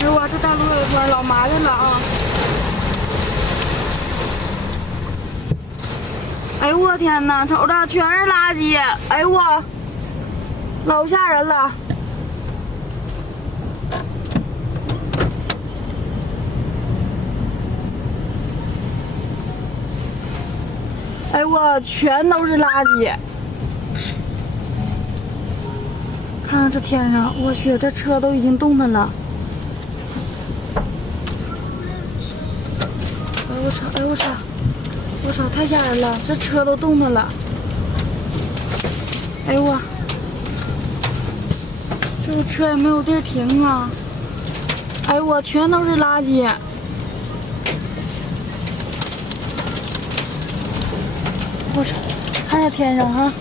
哎呦我这大路有点老麻烦了啊！哎呦我天哪，瞅着全是垃圾！哎呦我，老吓人了！哎呦我，全都是垃圾！看看这天上，我去，这车都已经动弹了！哎呦我操！哎呦我操！我操，太吓人了！这车都动弹了！哎呦我，这个车也没有地儿停啊！哎呦我，全都是垃圾！我操，看着天上哈！